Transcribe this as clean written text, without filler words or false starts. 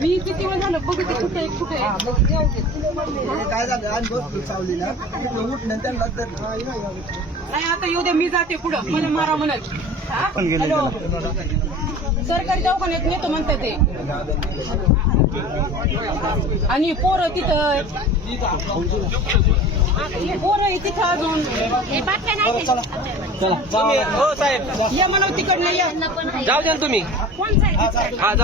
मी किती वेळ झालं बघते कुठे काय झालं आणि बस चावलीला नाही आता येऊ दे मी जाते पुढं मला मारा म्हणत हॅलो सरकारी दवाखान्यात नेतो म्हणतात ते आणि पोरं तिथं तिथं अजून चला हो साहेब या म्हणा तिकडनं या जाऊ द्या तुम्ही कोण साहेब